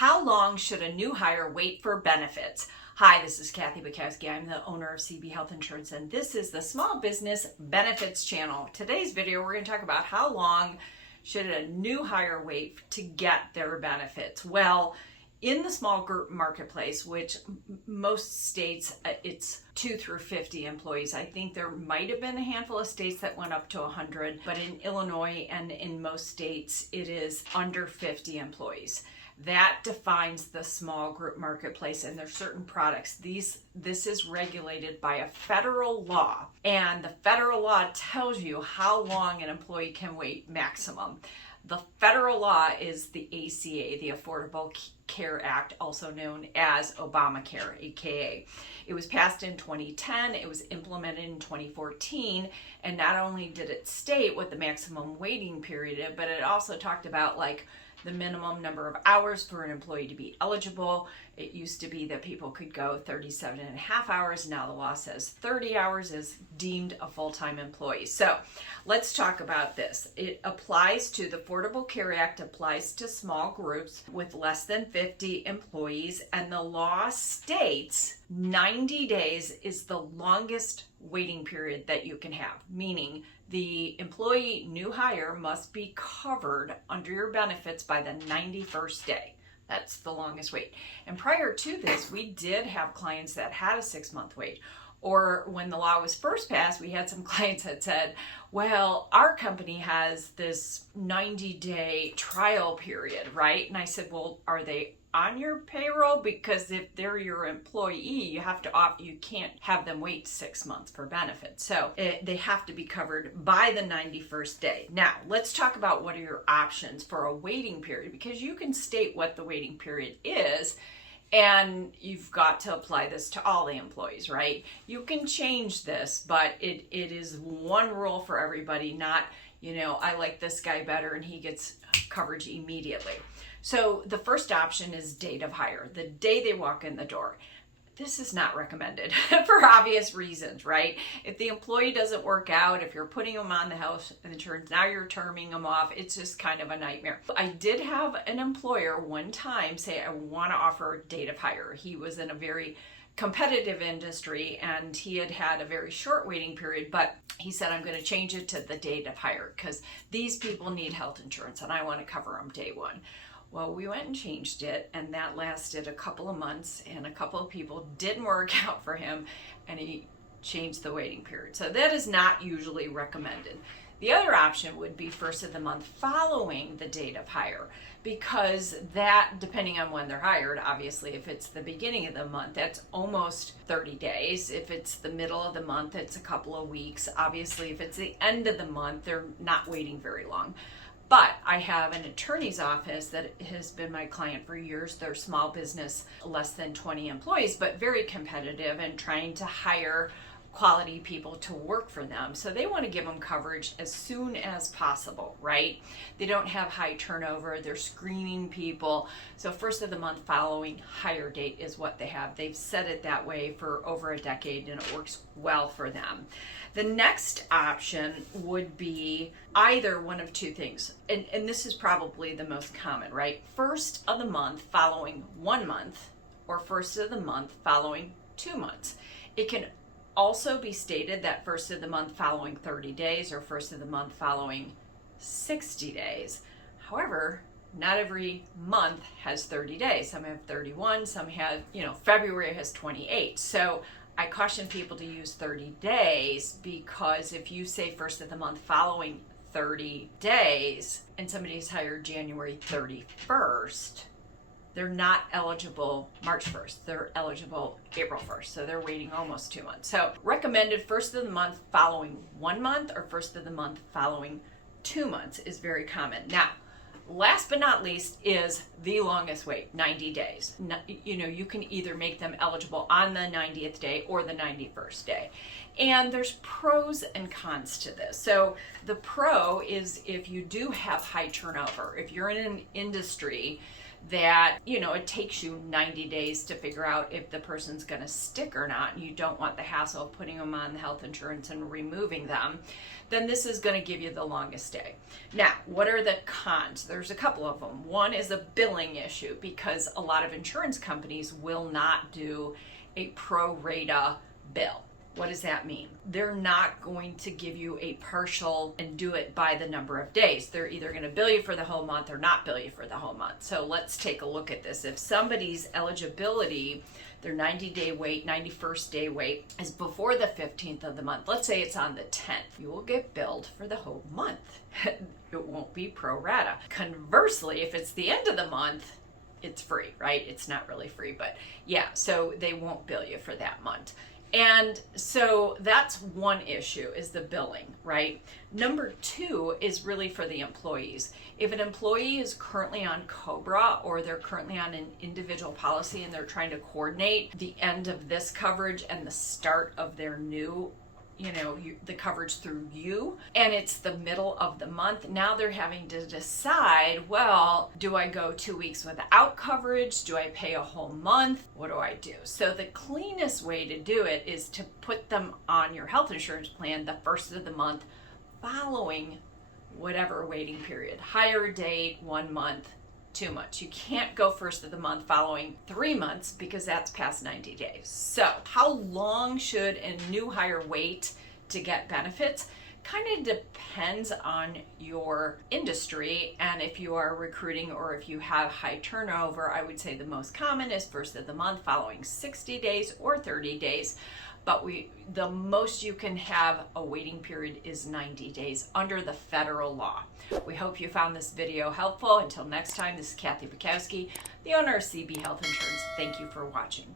How long should a new hire wait for benefits? Hi, this is Kathy Bukowski. I'm the owner of CB Health Insurance, and this is the Small Business Benefits channel. Today's video, we're going to talk about how long should a new hire wait to get their benefits. Well, in the small group marketplace, which most states, it's 2 through 50 employees. I think there might have been a handful of states that went up to 100, but in Illinois and in most states, it is under 50 employees. That defines the small group marketplace, and there's certain products. This is regulated by a federal law, and the federal law tells you how long an employee can wait maximum. The federal law is the ACA, the Affordable Care Act, also known as Obamacare, AKA. It was passed in 2010, it was implemented in 2014, and not only did it state what the maximum waiting period is, but it also talked about the minimum number of hours for an employee to be eligible. It used to be that people could go 37 and a half hours. Now the law says 30 hours is deemed a full-time employee. So let's talk about this. It applies to the Affordable Care Act, applies to small groups with less than 50 employees, and the law states 90 days is the longest waiting period that you can have, meaning the employee new hire must be covered under your benefits by the 91st day. That's the longest wait. And prior to this, we did have clients that had a 6-month wait. Or when the law was first passed, we had some clients that said, well, our company has this 90-day trial period, right? And I said, well, are they on your payroll? Because if they're your employee, you can't have them wait 6 months for benefits. So they have to be covered by the 91st day. Now, let's talk about what are your options for a waiting period, because you can state what the waiting period is, and you've got to apply this to all the employees, right? You can change this, but it is one rule for everybody, not, I like this guy better and he gets coverage immediately. So the first option is date of hire, the day they walk in the door. This is not recommended for obvious reasons, right? If the employee doesn't work out, if you're putting them on the health insurance, now you're terming them off, it's just kind of a nightmare. I did have an employer one time say, I want to offer date of hire. He was in a very competitive industry and he had a very short waiting period, but he said, I'm going to change it to the date of hire because these people need health insurance and I want to cover them day one. Well, we went and changed it, and that lasted a couple of months, and a couple of people didn't work out for him, and he changed the waiting period. So that is not usually recommended. The other option would be first of the month following the date of hire, because that, depending on when they're hired, obviously if it's the beginning of the month, that's almost 30 days. If it's the middle of the month, it's a couple of weeks. Obviously, if it's the end of the month, they're not waiting very long. But I have an attorney's office that has been my client for years. They're small business, less than 20 employees, but very competitive and trying to hire quality people to work for them. So they want to give them coverage as soon as possible, right? They don't have high turnover. They're screening people. So first of the month following hire date is what they have. They've set it that way for over a decade and it works well for them. The next option would be either one of two things. And this is probably the most common, right? First of the month following 1 month, or first of the month following 2 months. It can also be stated that first of the month following 30 days or first of the month following 60 days. However, not every month has 30 days. Some have 31, some have, February has 28. So I caution people to use 30 days because if you say first of the month following 30 days and somebody's hired January 31st, they're not eligible March 1st. They're eligible April 1st. So they're waiting almost 2 months. So recommended first of the month following 1 month or first of the month following 2 months is very common. Now, last but not least is the longest wait, 90 days. You can either make them eligible on the 90th day or the 91st day. And there's pros and cons to this. So the pro is if you do have high turnover, if you're in an industry that, it takes you 90 days to figure out if the person's going to stick or not, and you don't want the hassle of putting them on the health insurance and removing them, then this is going to give you the longest stay. Now, what are the cons? There's a couple of them. One is a billing issue, because a lot of insurance companies will not do a pro rata bill. What does that mean? They're not going to give you a partial and do it by the number of days. They're either going to bill you for the whole month or not bill you for the whole month. So let's take a look at this. If somebody's eligibility, their 90-day wait, 91st day wait is before the 15th of the month, let's say it's on the 10th, you will get billed for the whole month. It won't be pro rata. Conversely, if it's the end of the month, it's free, right? It's not really free, but yeah, so they won't bill you for that month. And so that's one issue, is the billing, right? Number two is really for the employees. If an employee is currently on COBRA, or they're currently on an individual policy and they're trying to coordinate the end of this coverage and the start of their new, the coverage through you, and it's the middle of the month, now they're having to decide, well, do I go 2 weeks without coverage? Do I pay a whole month? What do I do? So the cleanest way to do it is to put them on your health insurance plan the first of the month following whatever waiting period. Hire date, 1 month, 2 months. You can't go first of the month following 3 months, because that's past 90 days. So how long should a new hire wait to get benefits? Kind of depends on your industry, and if you are recruiting or if you have high turnover, I would say the most common is first of the month following 60 days or 30 days. But the most you can have a waiting period is 90 days under the federal law. We hope you found this video helpful. Until next time, this is Kathy Bukowski, the owner of CB Health Insurance. Thank you for watching.